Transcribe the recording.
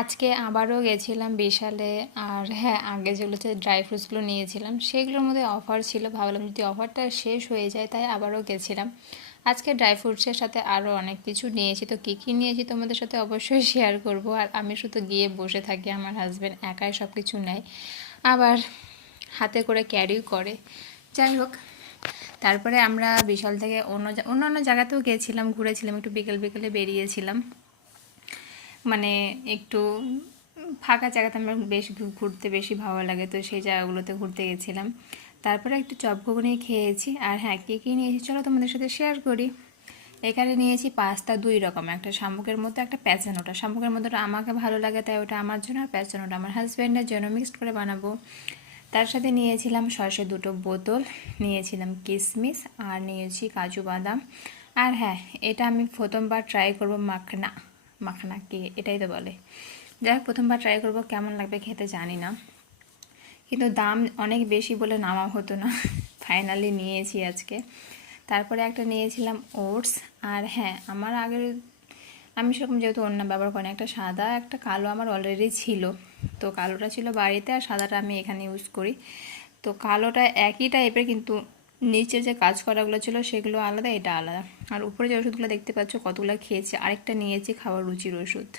আজকে আবারও গেছিলাম বিশালে। আর হ্যাঁ, আগে যেগুলো ড্রাই ফ্রুটসগুলো নিয়েছিলাম সেগুলোর মধ্যে অফার ছিল, ভাবলাম যদি অফারটা শেষ হয়ে যায় তাই আবারও গেছিলাম। আজকে ড্রাই ফ্রুটসের সাথে আরও অনেক কিছু নিয়েছি, তো কী কী নিয়েছি তোমাদের সাথে অবশ্যই শেয়ার করব। আর আমি শুধু গিয়ে বসে থাকি, আমার হাজব্যান্ড একাই সব কিছু নেয়, আবার হাতে করে ক্যারিও করে। যাই হোক, তারপরে আমরা বিশাল থেকে অন্য জায়গাতেও গিয়েছিলাম, ঘুরেছিলাম, একটু বিকেল বিকেলে বেরিয়েছিলাম। মানে একটু ফাঁকা জায়গাতে আমরা ঘুরতে বেশি ভালো লাগে, তো সেই জায়গাগুলোতে ঘুরতে গেছিলাম। তারপরে একটু চপ ঘুগনি খেয়েছি। আর হ্যাঁ, কী কী নিয়েছি চলো তোমাদের সাথে শেয়ার করি। এখানে নিয়েছি পাস্তা দুই রকম, একটা শামুকের মতো, একটা প্যাঁচানোটা। শামুকের মতোটা আমাকে ভালো লাগে তাই ওটা আমার জন্য, আর প্যাঁচানোটা আমার হাজব্যান্ডের জন্য, মিক্সড করে বানাবো। তার সাথে নিয়েছিলাম সসের দুটো বোতল, নিয়েছিলাম কিশমিশ, আর নিয়েছি কাজু বাদাম। আর হ্যাঁ, এটা আমি প্রথমবার ট্রাই করব, মাখনা। মাখনা কি এটাই তো বলে। যাই হোক, প্রথমবার ট্রাই করব, কেমন লাগবে খেতে জানি না, কিন্তু দাম অনেক বেশি বলে নেওয়া হতো না, ফাইনালি নিয়েছি আজকে। তারপরে একটা নিয়েছিলাম ওটস। আর হ্যাঁ, আমার আগের, আমি সেরকম যেহেতু ওড়না ব্যবহার করি না, একটা সাদা একটা কালো আমার অলরেডি ছিল, তো কালোটা ছিল বাড়িতে আর সাদাটা আমি এখানে ইউজ করি। তো কালোটা একই টাইপের, কিন্তু নিচে যে কাজ করাগুলো ছিল সেগুলো আলাদা, এটা আলাদা। আর উপরে যে ওষুধগুলো দেখতে পাচ্ছ কতগুলো খেয়েছি, আরেকটা নিয়েছি খাওয়ার রুচির ওষুধ।